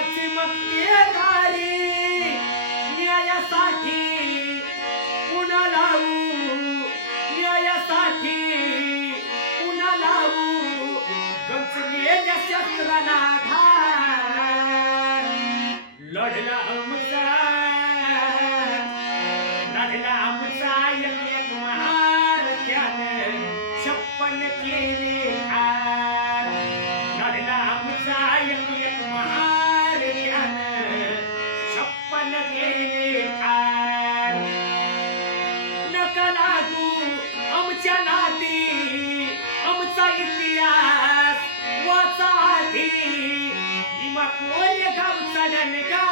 मक्तेदारी न्यायासाठी पुन्हा लावू न्यायासाठी पुन्हा लावू गंजलेल्या शस्त्राला घाल लढला आमचा एक महार त्यानं 56 केले ठार लढला आमचा एक महार त्यानं 56 केले ठार नका लागू आमच्या नादी आमचा इतिहास वाचा आधी भीमा कोरे गावचा दणका